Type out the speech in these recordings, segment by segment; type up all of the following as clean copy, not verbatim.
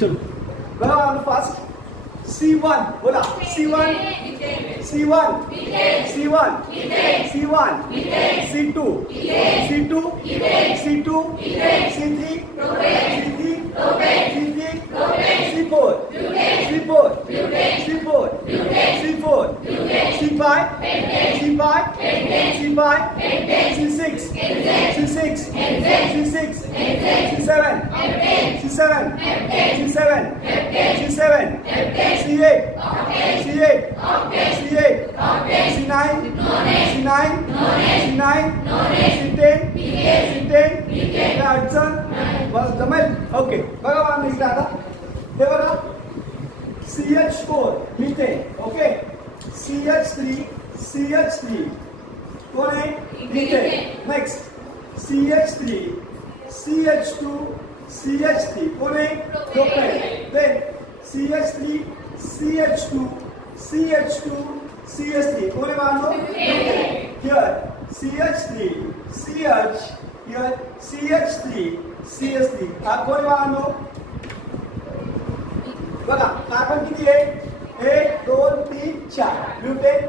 चलो बघा fast. C1 बोला. C1 C1 C1 C1 C2 C2 C2 C3 C3 C4 C4 C4 C4 C5 C5 C5 C6 C6 C6 C7 C7 C7 C7 C8 C8 C8 C9 C9 C9 C10 C10 काय अडचण बस जमेल. Okay बघा मला इकडे आता हे बघा CH4 methane. Okay CH3 CH3 कोण आहे methane. Next CH3 CH2 CH3 कोण आहे propane. Then CH3 CH2 CH2 CH3 कोण आहे बाळांनो here CH3 CH here CH3 CH3 हा कोण आहे बाळांनो बघा कार्बन किती आहे 1 2 3 4 ब्युटेन.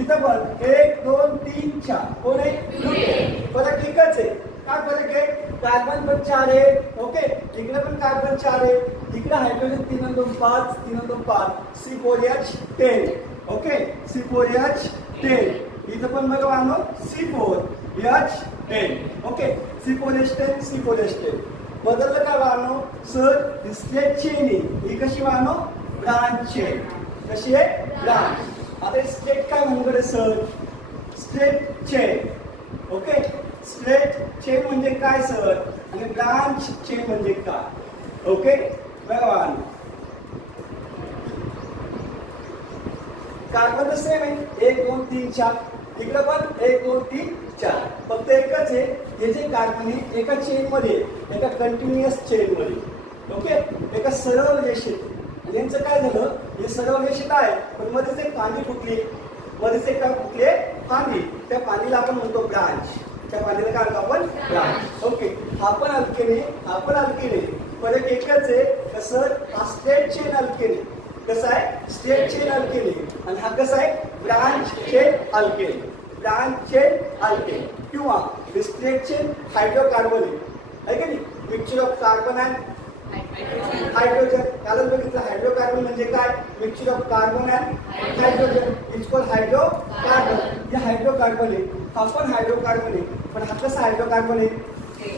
इथं पण 1 2 3 4 कोण आहे ब्युटेन. फरक एकच आहे. काय फरक आहे कार्बन पण 4 आहे. ओके इकडे पण कार्बन 4 आहे. इकडे हायड्रोजन 3 आणि 2 5 3 आणि 2 5 C4H10. Okay C4H10. इथं पण बघा वाहनो C4H10. ओके C4H10 C4H10 बदललं काय वाहनो सर स्ट्रेट चेन आहे. ही कशी वाहनो ब्रांच चेन. कशी आहे ब्रांच. आता स्ट्रेट काय म्हणून sir straight chain. Okay straight chain म्हणजे काय सर आणि ब्रांच चेन म्हणजे काय. ओके बघा कार्बन सेम आहे 1 2 3 4 इकडे पण 1 2 3 4 फक्त एकच आहे हे जे कार्बन आहे एका चेन मध्ये एका कंटिन्युअस चेन मध्ये. ओके एका सरळ रेषेत. आणि यांचं काय झालं हे सरळ रेषेत आहे पण मध्येच एक कांदी फुटली. मध्येच एक काय फुटले कांदी. त्या कांदीला आपण म्हणतो ब्रांच. त्या पाण्याला काय म्हणतो आपण ब्रांच. ओके हा पण अल्केन आहे हा पण अल्केन आहे. फरक एकच आहे कसं हा स्ट्रेट चेन अल्केन आहे. कसं आहे स्ट्रेट चेन अल्केन आहे आणि हा कसा आहे branch chain alkane. Branch chain alkane किंवा स्ट्रेट चेन हायड्रोकार्बन आहे की नाही. Mixture of carbon and hydrogen. कालच बघितलं हायड्रोकार्बन म्हणजे काय mixture of carbon and hydrogen is called hydrocarbon. हे हायड्रोकार्बन आहे हा पण हायड्रोकार्बन आहे पण हा कसा हायड्रोकार्बन आहे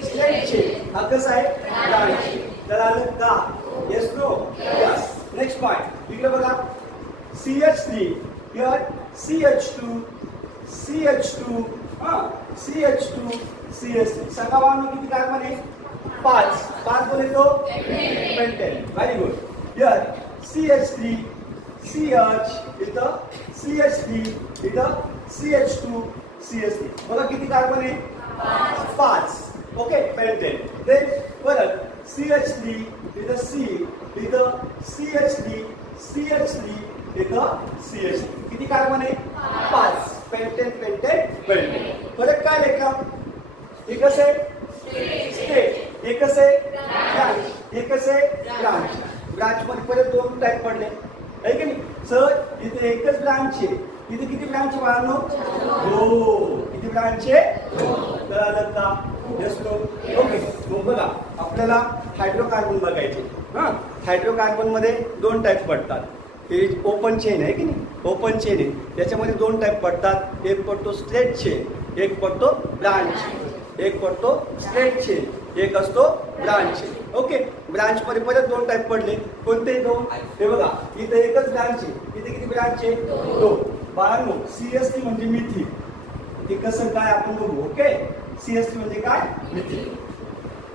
स्ट्रेट चेन. हा कसा आहे ब्रांच चेन. तर आलं का yes no yes. Next point इकडे बघा CH3 here CH2 CH2 CH2 CH3 सांगा वाहनो किती कार्बन आहे 5 5 बोले तो pentane. Very good. Here CH3 CH इथं CH3 इथं CH2 CH3 बघा किती कार्बन आहे 5. Okay pentane. देन परत CH3 इथं C इथं CH3 CH3 इथं CH3 किती कार्बन आहे 5. Pentane pentane pentane. फरक काय लेखा हे कसं आहे स्ट्रेट हे कसं आहे ब्रांच हे कसं आहे ब्रांच. ब्रांच मध्ये परत 2 टाईप पडले आहे की नाही सर. इथे एकच ब्रांच आहे. इथे किती ब्रांच वाढलो 2. किती ब्रांच आहे 2. कळालं का यस नो. ओके मग बघा आपल्याला हायड्रोकार्बन बघायचे. हायड्रोकार्बन मध्ये 2 टाईप पडतात. हे ओपन चेन आहे की नाही ओपन चेन आहे. याच्यामध्ये 2 टाईप पडतात. एक पडतो स्ट्रेट चेन एक पडतो ब्रांच चेन. एक पडतो स्ट्रेट चेन एक असतो ब्रांच चेन. ओके ब्रांच मध्ये परत 2 टाईप पडले. कोणते 2 हे बघा इथे एकच ब्रांच आहे. इथे किती ब्रांच आहे 2. बाळांनो CH3 म्हणजे मिथिन. ते कसं काय आपण बघू. ओके CH3 म्हणजे काय मिथिन.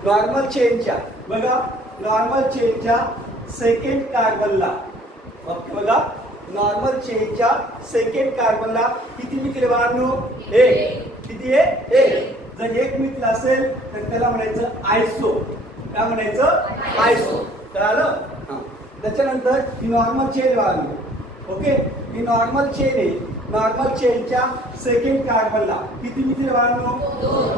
नॉर्मल चेनच्या बघा नॉर्मल चेनच्या सेकंड कार्बनला ओके बघा नॉर्मल चेनच्या सेकंड कार्बनला किती मिथिन बाळांनो 1. किती आहे 1. जर 1 मिथिन असेल तर त्याला म्हणायचं आयसो. काय म्हणायचं आयसो. कळालं त्याच्यानंतर ही नॉर्मल चेन बाळांनो. ओके ही नॉर्मल चेन आहे नॉर्मल चेनच्या सेकंड कार्बनला किती मिळतील बाळांनो?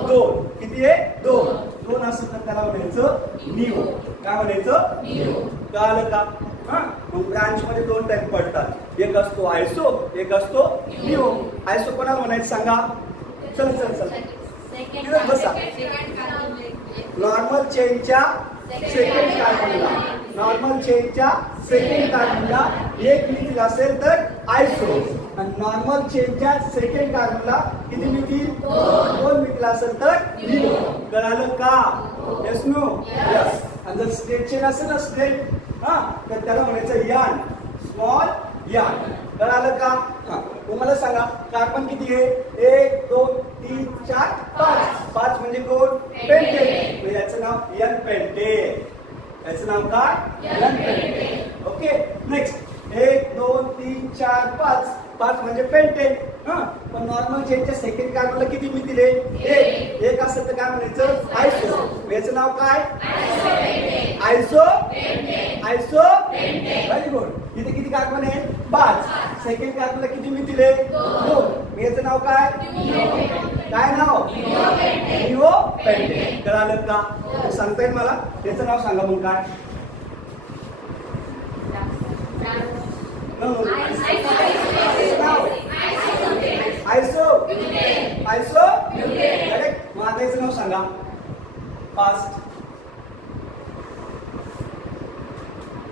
2. किती आहे? 2 असेल तर त्याला म्हणायचं निओ. काय म्हणायचं? निओ. कळालं का? हा, मग ब्रांच मध्ये 2 टाइप पडतात. एक असतो आयसो, एक असतो निओ. आयसो कोणाला म्हणायचं सांगा? चल चल चल तिथं बसा. नॉर्मल चेनच्या सेकंड कार्बनला, नॉर्मल चेनच्या सेकंड कार्बनला एक मिथिल असेल तर आयसो, आणि नॉर्मल चेनच्या सेकंड कार्बनला किती मिथिल? 2 मिथिल असेल तर निओ. कळालं का? Yes no? यस. आणि जर स्ट्रेट चेन असेल ना, स्ट्रेट, हा, तर त्याला म्हणायचं यान, स्मॉल यान. कळालं का? हा, तुम्हाला सांगा कार्बन किती आहे? 1 2 3 4 5. 5 म्हणजे कोण? पेंटेन. याचं नाव एन पेंटेन. याचं नाव काय? N pentane. Okay, next 1 2 3 4 5. 5 म्हणजे पेंटेन. हा, पण नॉर्मल चेनच्या सेकंड कार्बनला किती मिथिल आहे? 1 असेल तर काय म्हणायचं? आयसो. याचं नाव काय? आयसो पेंटेन. आयसो पेंटेन. Very good. इथे किती कार्बन आहे? 5. सेकंड कार्बनला किती मिथिल आहे? 2. याचं नाव काय? काय नाव? Neo pentane. कळालं का? सांगता येईल मला? त्याचं नाव सांगा मग काय? आयसो. आयसो करेक्ट. मग याचं नाव सांगा फास्ट.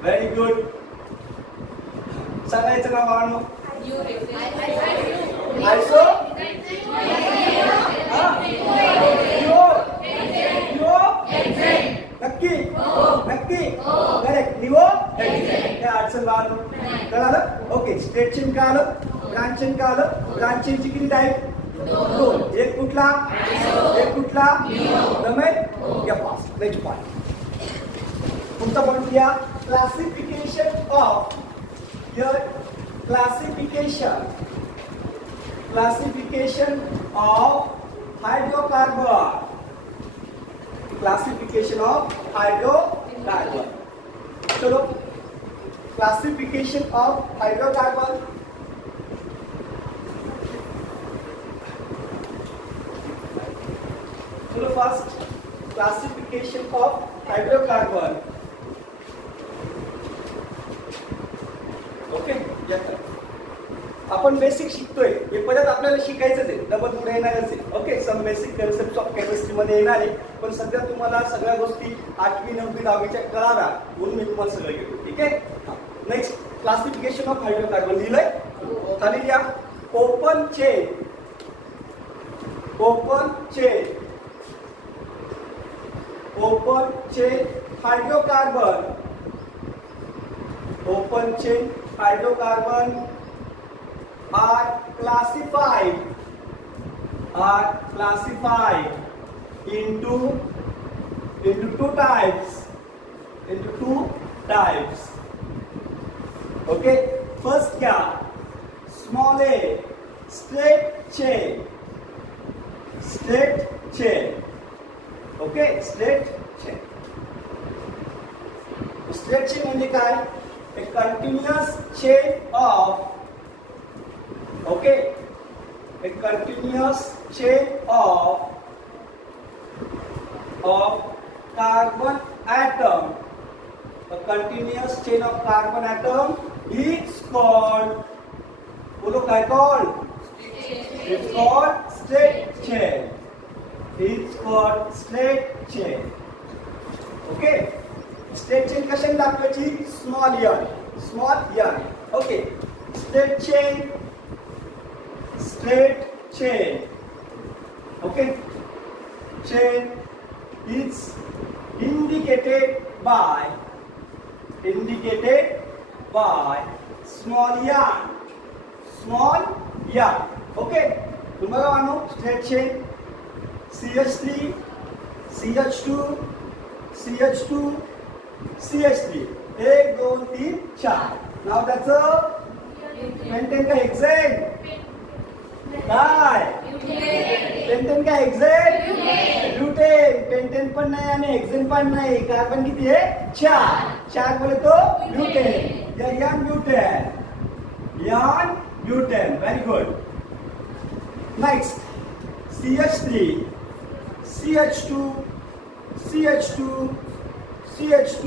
Very good. सांगायचं नाव बाळांनो? आयसो. नक्की नक्की करेक्ट. निओ काय अडचण बाळांनो? कळालं? ओके. स्ट्रेट चेन कळालं, ब्रांच चेन कळालं. ब्रांच चेनची किती टाईप? 2. एक कुठला? एक कुठला? जमेल? या फास्ट. Next point. तुमचा पॉइंट घ्या. Classification of your classification of hydrocarbon. Classification of hydrocarbon. चलो, classification of hydrocarbon. चलो first classification of hydrocarbon. Okay, आपण बेसिक शिकतोय. हे परत आपल्याला शिकायचं आहे, डबल पुढे येणारच आहे. Okay, some basic concept of chemistry मध्ये येणार आहे. पण सध्या तुम्हाला सगळ्या गोष्टी 8वी 9वी 10वीच्या कळाव्या म्हणून मी तुम्हाला सगळं घेतो. ठीक आहे. नेक्स्ट क्लासिफिकेशन ऑफ हायड्रोकार्बन लिहिलंय खाली लिहा. Open chain, open chain, open chain hydrocarbon, open chain hydrocarbon are classified into two types. Okay, first क्या? Small a, straight chain. Okay, straight chain. Straight chain म्हणजे काय? A continuous chain of, okay, a continuous chain of carbon atom. A continuous chain of carbon atom is called, बोलो क्या called? It's called straight chain. It's called straight chain. Okay. Straight chain कशाने दाखवायची? Small यान, small यान. Okay, straight chain, straight chain. Okay, chain is indicated by small yarn, okay. तुम्हाला मानो straight chain CH3 CH2 CH2 CH3 1 2 3 4. नाव त्याचं pentane का hexane काय? Pentane का हेक्सेन ब्यूटेन. पेंटेन पण नाही आणि हेक्सेन पण नाही. कार्बन किती आहे? 4 बोले तो ब्यूटेन. यान ब्यूटेन, यान butane. Very good. Next, CH3, CH2, CH2, CH2,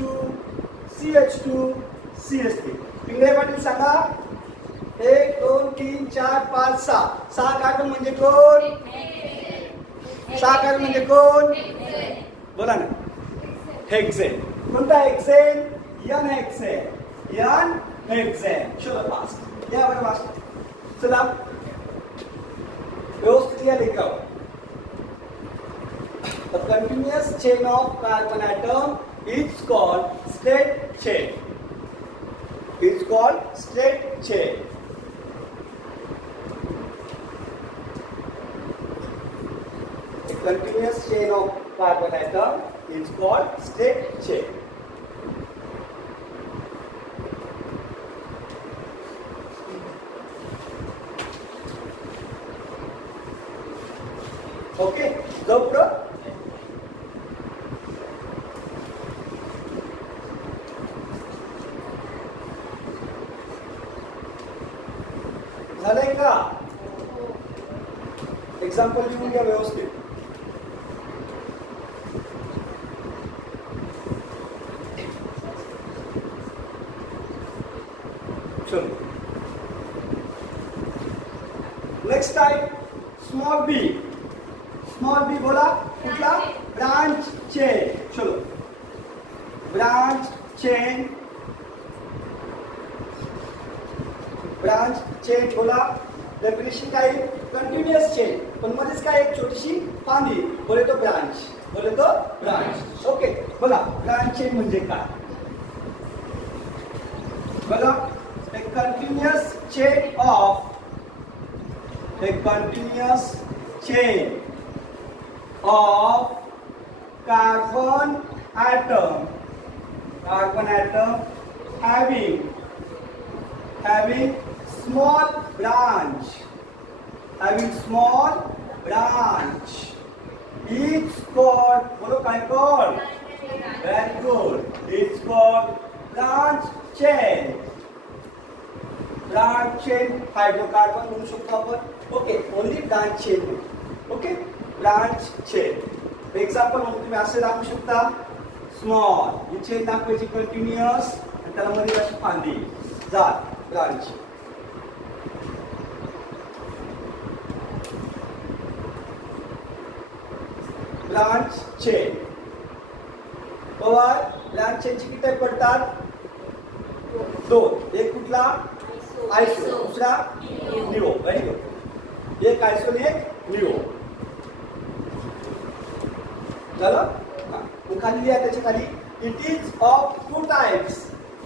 CH2, CH3. Pingale Patil सांगा. 1 2 3 4 5 6. 6 कार्बन म्हणजे कोण? 6 कार्बन म्हणजे कोण? बोला ना. हेक्सेन. कोणता hexane? N hexane. N hexane. चलो फास्ट. या बरं फास्ट. चला व्यवस्थित या लिखाव. A continuous chain of carbon atom is called straight chain. It's called straight chain. A continuous chain of carbon atom is called straight chain. Okay, go bro. झालंय का? Example लिहून घ्या व्यवस्थित. चलो नेक्स्ट टाइप स्मॉल बी. Small बी बोला कुठला? Branch chain. चलो branch chain. Branch chain बोला. डेफिनेशन काय? कंटिन्युअस चेन पण मध्येच काय एक छोटीशी फांदी, बोले तो ब्रांच. बोले तो ब्रांच. ओके बघा ब्रांच चेन म्हणजे काय बघा. A continuous chain of carbon atom having small branch it's called, बोलो काय called? Very good. It's called branch chain. Branch chain hydrocarbon म्हणू शकतो आपण. Okay only branch chain. Okay branch chain. Example म्हणून तुम्ही असे दाखवू शकता. स्मॉल ही चेन दाखवायची कंटिन्युअस आणि त्याला मध्ये अशी फांदी जात ब्रांच. Branch chain. बरोबर. ब्रांच चेनची किती टाईप पडतात? 2. एक कुठला? आयसो. दूसरा निओ. Very good. एक आयसो आणि एक निओ. झालं. खाली लिहा त्याच्या खाली. It is of 2 types.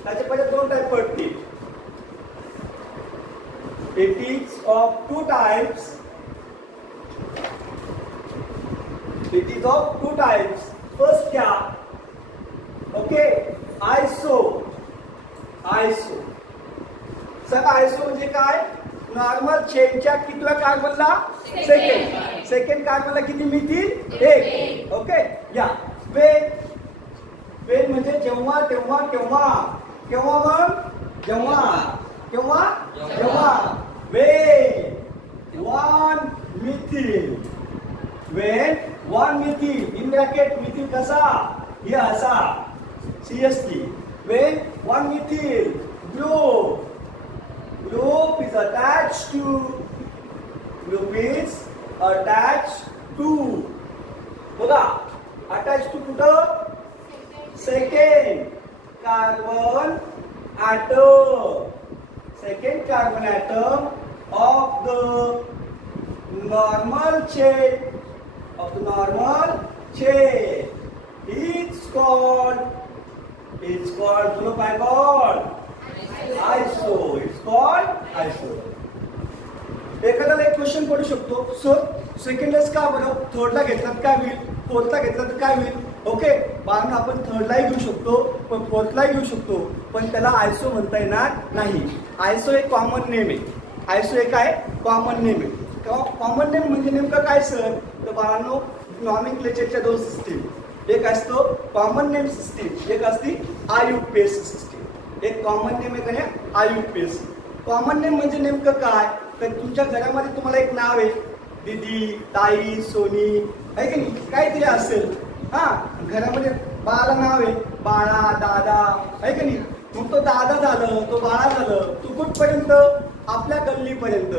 त्याच्या पहिले 2 टाइप पडतील. It is of 2 types. It is of 2 types. First क्या? ओके आयसो. आयसो सगळं. आयसो म्हणजे काय? नॉर्मल चेनच्या कितव्या कार्बनला? सेकंड. सेकंड कार्बनला किती मिळतील? 1. ओके या. वेन. वेन म्हणजे जेव्हा तेव्हा केव्हा. केव्हा मग? जेव्हा. केव्हा? जेव्हा. Wien 1 methyl. Wien 1 methyl in bracket. Methyl कसा? हे असा CH3. When 1 methyl group is attached to बघा attached to कुठं? second carbon atom of the normal chain. It's called बोलो काय called? Iso. It's called iso. एखाद्याला एक क्वेश्चन पडू शकतो. सर सेकंडलाच का बरं? थर्डला घेतलात काय होईल? फोर्थला घेतलात तर काय होईल? ओके बाळांनो आपण थर्डलाही घेऊ शकतो पण फोर्थलाही घेऊ शकतो पण त्याला आयसो म्हणता येणार नाही. आयसो एक कॉमन नेम आहे. आयसो एक काय? कॉमन नेम आहे. कॉमन नेम म्हणजे नेमकं काय सर? तर बाळांनो नॉमेनक्लेचरच्या 2 सिस्टीम. एक असतो कॉमन नेम सिस्टीम, एक असती IUPAC सिस्टीम. एक कॉमन नेम आहे का? IUPAC. कॉमन नेम म्हणजे नेमकं काय, तर तुमच्या घरामध्ये तुम्हाला एक नाव आहे, दीदी, ताई, सोनी, आहे की नाही, काहीतरी असेल. हा, घरामध्ये बाळाला नाव आहे, बाळा, दादा, आहे की नाही. मग तो दादा झालं, तो बाळा झालं, तू कुठपर्यंत, आपल्या गल्लीपर्यंत.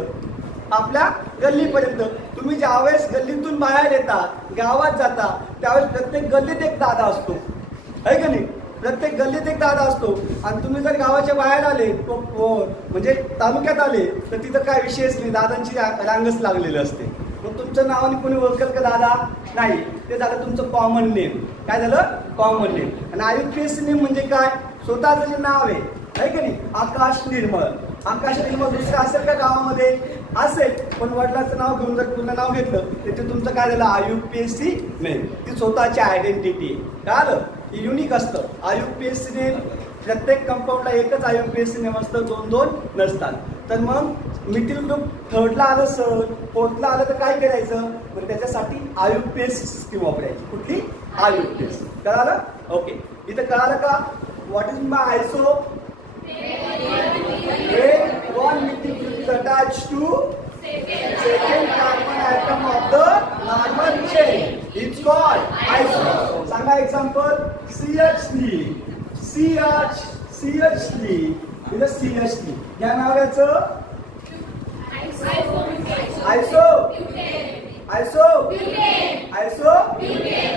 आपल्या गल्लीपर्यंत. तुम्ही ज्यावेळेस गल्लीतून बाहेर येता, गावात जाता, त्यावेळेस प्रत्येक गल्लीत एक दादा असतो, आहे का नाही. प्रत्येक गल्लीत एक दादा असतो. आणि तुम्ही जर गावाच्या बाहेर आले, म्हणजे तालुक्यात आले, तर तिथं काय विशेष नाही, दादांची रांगच लागलेली असते. मग तुमचं नावाने कोणी ओळखल का दादा, नाही, ते झालं तुमचं कॉमन नेम. काय झालं, कॉमन नेम. आणि आयुपीएससी नेम म्हणजे काय, स्वतःचं जे नाव आहे का नाही, आकाश निर्मळ. आकाश निर्मळ दुसरं असेल का गावामध्ये, असेल, पण वडिलांचं नाव घेऊन जर पूर्ण नाव घेतलं तर ते तुमचं काय झालं, आयुपीएससी नेम. ती स्वतःची आयडेंटिटी काय आलं, युनिक असतं. आयुपीएससी नेम प्रत्येक कंपाऊंडला एकच आयुपीएससी नेम असतं, 2-2 नसतात. तर मग मिडिल ग्रुप थर्डला आलं, सर फोर्थला आलं, तर काय करायचं, तर त्याच्यासाठी आयुपीएससी सिस्टीम वापरायची. कुठली, आयुपीएससी. कळालं, ओके. इथं कळालं का, what is my iso, one meeting group is attached to second carbon atom of the normal chain. It's called iso. सांगा एक्झाम्पल, CH3, CH3, इथं CH3 या नावाचं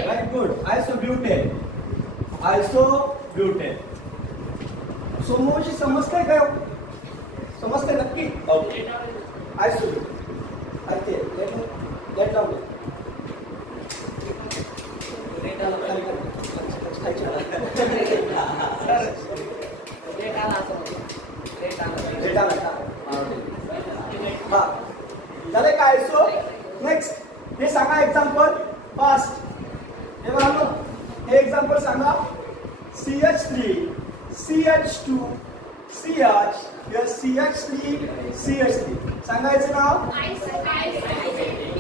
व्हेरी गुड, आयसोब्युटेन. सोमोशी समजतंय काय, समजतंय नक्की, ओके. आयसोब्युटेन ते लेट लावून हा झालंय का आयसो. नेक्स्ट हे सांगा एक्झाम्पल फास्ट. हे बघा, हे एक्झाम्पल सांगा, CH3, CH2, CH, CH3, CH3. सांगायचं नाव,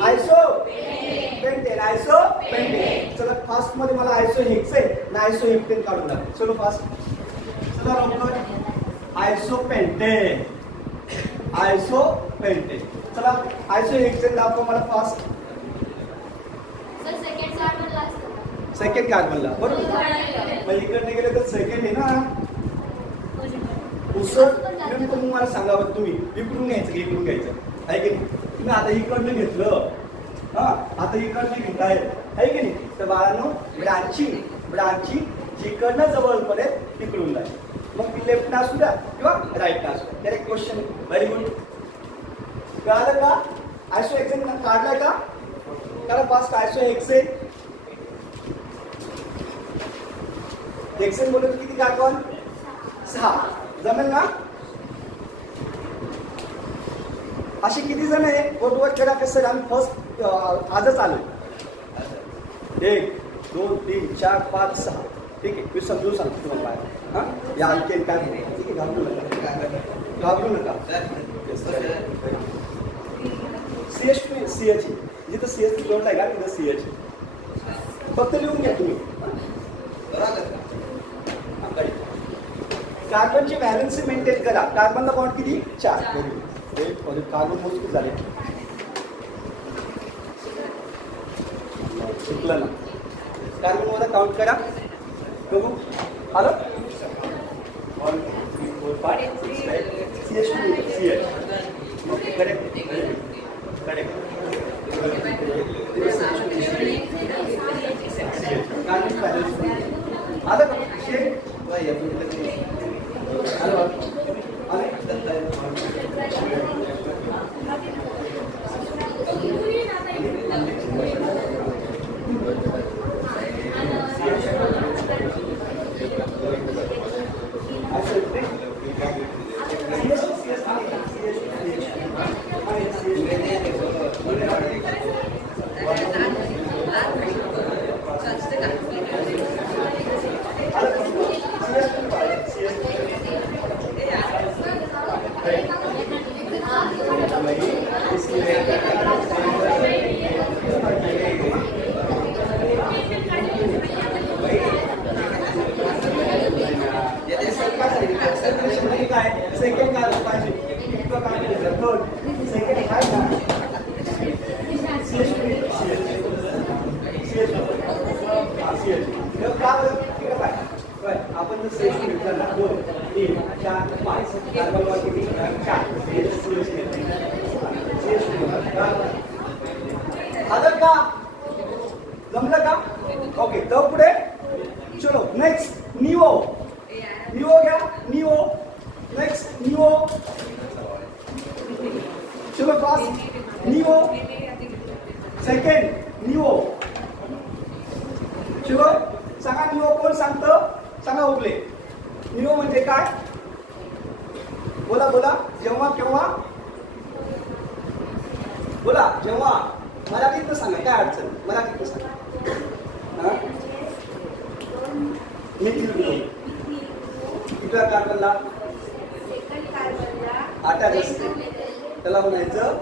आयसो पेंटेन, आयसो पेंटेन. चला फास्ट मध्ये मला आयसो हेक्सेन ना आयसो हेक्टेन काढून दाखव. चलो फास्ट, चला लवकर. आयसो पेंटेन, आयसो पेंटेन. चला आयसो हेक्सेन दाखव मला फास्ट. सेकंड कार्बनला बरोबर, मग इकडे गेले तर सेकंड आहे ना. उसळ तुम्ही मला सांगावं, तुम्ही इकडून घ्यायचं आहे की नाही. तुम्ही आता इकडनं घेतलं, हा आता इकडनं घेताय आहे की नाही. तर बाळांनो ब्रांचिंग जिकडनं जवळ पडेल तिकडून जाईल. मग ती लेफ्ट असू द्या किंवा राईट असू द्या. तर एक क्वेश्चन, व्हेरी गुड. कळालं का, आयसो हेक्सेन काढलाय का, करा फास्ट. आयसो हेक्सेन बोलतो किती कार्बन, 6. जमेल ना. अशी किती जण आहे, बोटवर खेळा कसं. आम्ही फर्स्ट आजच आलो. 1, 2, 3, 4, 5, 6. ठीक आहे, मी समजून सांगतो तुम्हाला काय. हा या आणखी काय ठीक आहे, घाबरू नका. CH2 CH, जिथं CH जोडलाय का तिथं CH. फक्त लिहून घ्या तुम्ही. कार्बनची व्हॅलन्सी मेंटेन करा. कार्बनला बॉन्ड किती, 4. कार्बन मोजकी झाले, शिकलं ना. कार्बन मध्ये काउंट करा बघू. आलं, 1, 3, 4, 5, 6, 7, CH2 CH. Correct. Carbon valency आलं का, आपण जर CH2 घेतला ना 2 3 4 5 कार्बन किती 4 आलं का जमलं का ओके तर पुढे चलो नेक्स्ट निओ घ्या निओ नेक्स्ट निओ चलो फास्ट निओ सेकंड निओ चलो सांगा निओ कोण सांगतं सांगा उगले निओ म्हणजे काय बोला बोला जेव्हा केव्हा बोला जेव्हा मराठीत सांगा काय अडचण मराठीत सांगा मिथिल ग्रुप कुठल्या कार्बनला अटॅच असते त्याला म्हणायचं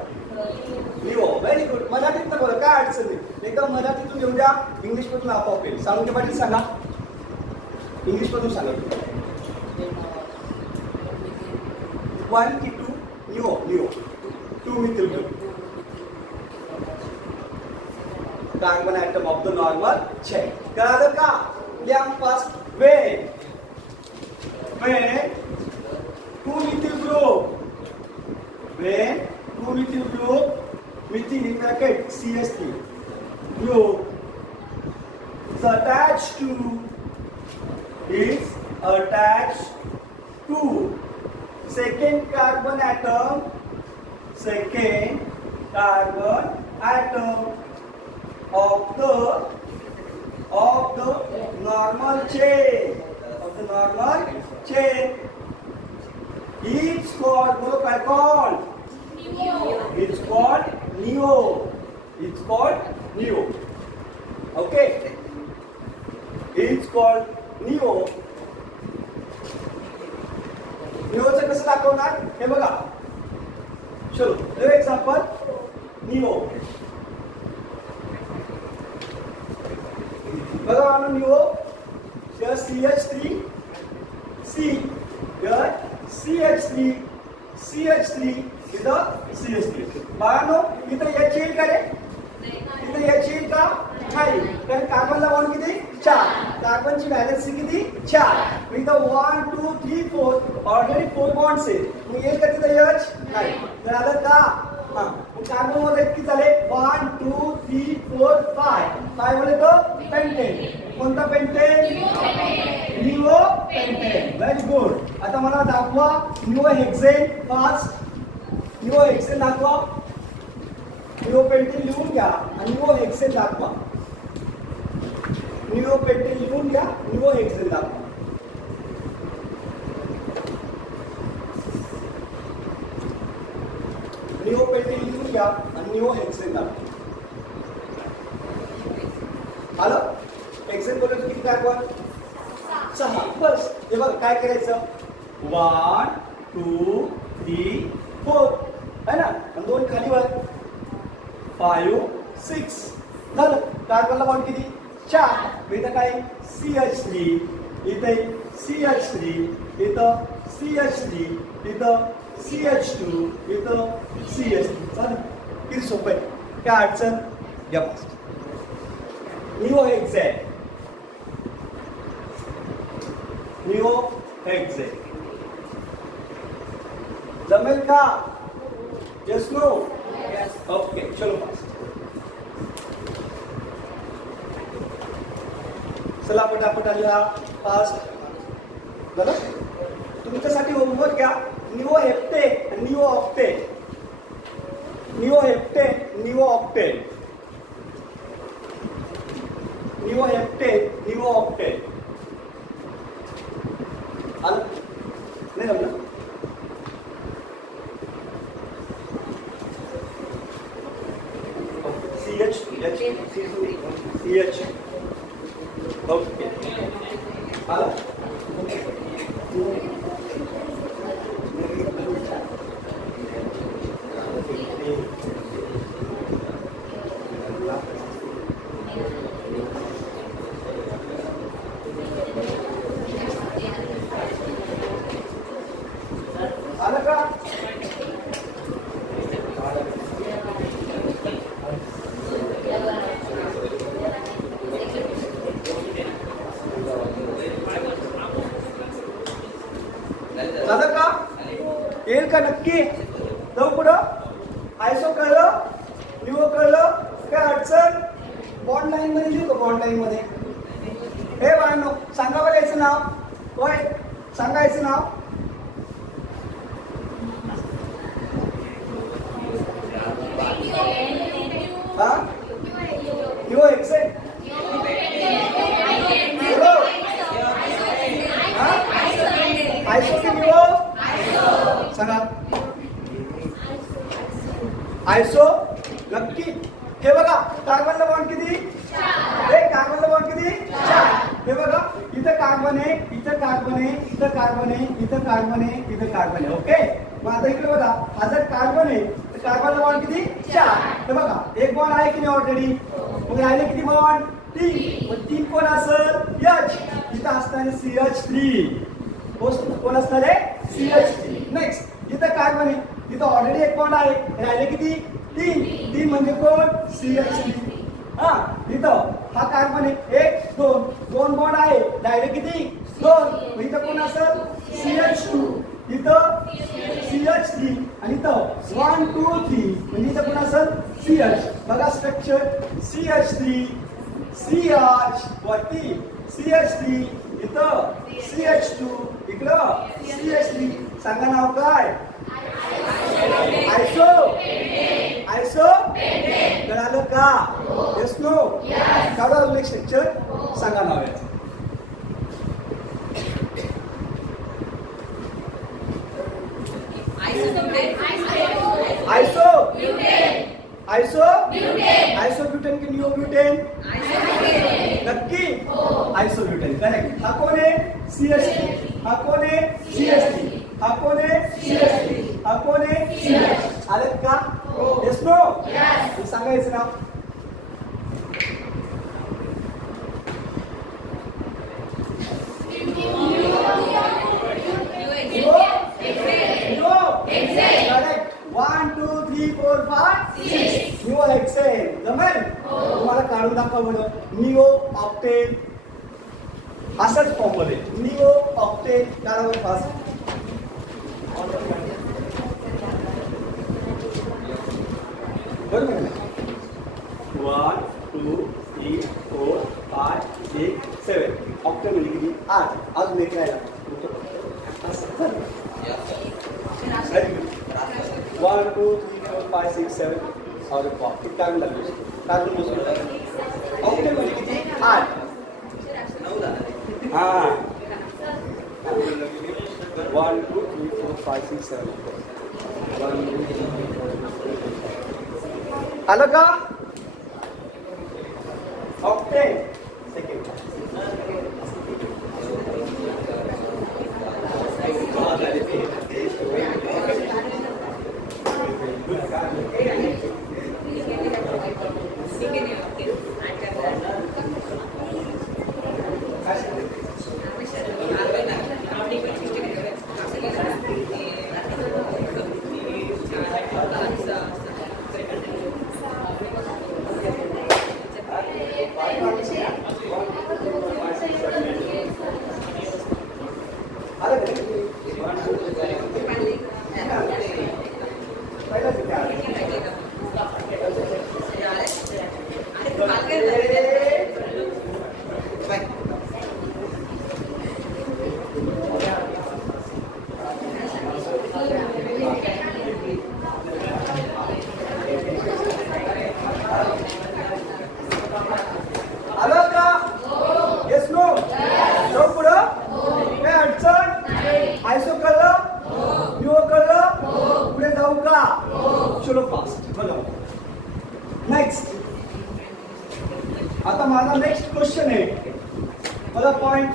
लिओ व्हेरी गुड मराठीत बोला काय अडचण नाही एकदम मराठीतून येऊ द्या इंग्लिश मधून आपोआप येईल साळुंखे पाटील सांगा इंग्लिश मधून सांगा 1 की 2 Leo 2 methyl group carbon atom of the normal chain. कळालं का? लिहा first when 2 methyl group methyl in bracket CH3 group is attached to second carbon atom of the normal chain it's called neo okay it's called neo निओचं कसं दाखवणार हे बघा चलो new example neo बघा मानो neo here CH3 C here CH3 इथं CH3 मानो इथं H येईल का रे इथं H येईल का नाही तर कार्बनला बॉन्ड किती 4 कार्बनची व्हॅलेन्सी किती 4 इथं 1 2 3 4 ऑलरेडी 4 बॉन्ड्स आहेत मग येईल का तिथं H नाही तर आलं का हां कार्बन मध्ये किती झाले 1 2 3 4 5 मध्ये तो पेंटेन कोणता pentane neo pentane very good आता मला दाखवा neo hexane fast neo hexane दाखवा निओ पेंटेन लिहून घ्या आणि निओ हेक्सेन दाखवा निओ पेंटेन लिहून घ्या निओ हेक्सेन दाखवा निओ पेंटेन लिहून घ्या आणि निओ हेक्सेन दाखवा आलं हेक्सेन बोलायचं किती कार्बन 6 बस हे बघ काय करायचं 1 2 3 4 है ना आणि दोन खाली वर 5 6 झालं कार्बनला बॉन्ड किती 4 इथं काय CH3 इथे CH3 इथं CH3 इथं CH2 इथं CH3 झालं किती सोपं आहे काय अडचण घ्या फास्ट निओ हेक्सेन जमेल का यस नो ओके चलो फास्ट चला पटापट लिहा फास्ट बघा तुमच्यासाठी होमवर्क घ्या neo heptane neo octane neo heptane neo octane neo heptane neo octane आलं नाही जमलं CH ओके आलं झालं का? येईल का नक्की? जाऊ पुढं. आयसो कळलं, निओ कळलं, काय अडचण? बॉन्ड लाईन मध्ये लिहू का? बॉन्ड लाईन मध्ये हे बाळांनो सांगा बरं याचं नाव. होय सांगा याचं नाव. हा निओ एक्सेट आयसो की निओ सांगा. आयसो नक्की. हे बघा कार्बनला बॉन्ड किती? हे कार्बनला बॉन्ड किती? 4. हे बघा इथं कार्बन आहे, इथं कार्बन आहे, इथं कार्बन आहे, इथं कार्बन आहे, इथं कार्बन आहे. ओके मग आता इकडे बघा हा जर कार्बन आहे तर कार्बनला बॉन्ड किती? 4. हे बघा एक बॉन्ड आहे की नाही ऑलरेडी. मग राहिले किती बॉन्ड? 3. मग 3 कोण असेल? H. इथं असणार CH3. कोण असणार आहे? CH3. नेक्स्ट इथं कार्बन आहे, इथं ऑलरेडी एक बॉन्ड आहे, राहिले किती? 3 म्हणजे कोण? CH3. हा इथं हा कार्बन आहे 1 2 बॉन्ड आहे, राहिले किती? 2. इथं कोण असेल? CH2. इथं CH3 आणि इथं 1 2 3 म्हणजे इथं कोण असेल? CH. बघा स्ट्रक्चर CH3 CH वरती CH3 इथं CH2 इकडं CH3. सांगा नाव काय? आयसो. आयसो कळालं का? Yes no? काढा नेक्स्ट स्ट्रक्चर सांगा नाव याचं. आयसो आयसो आयसोब्युटेन की निओब्युटेन? नक्की आयसोब्युटेन करेक्ट. हा कोण आहे? CH3. हा कोण आहे? CH3. हा कोण आहे? CH3. हा कोण आहे? CH. आलेत का? Yes no? सांगायचं नाव. करेक्ट. 1 2 3 4 5 6 neo hexane. जमेल? तुम्हाला काढून दाखवा बरं. निओ ऑक्टेन असंच फॉर्म मध्ये निओ ऑक्टेन काढावं फास्ट. बरोबर ना? 1 2 3 4 5 6 7 ऑक्टेन म्हणजे किती? 8. अजून एक राहिला. 1 2 3 4 5 6 7 और किती काढून लागले? काढून बसलो. ऑक्टेन म्हणजे किती? 8. हा 1 2 3 4 5 6 7 आलं का? ऑक्टेन. सेकंड चलो फास्ट बघा. नेक्स्ट आता माझा नेक्स्ट क्वेश्चन आहे. बघा पॉइंट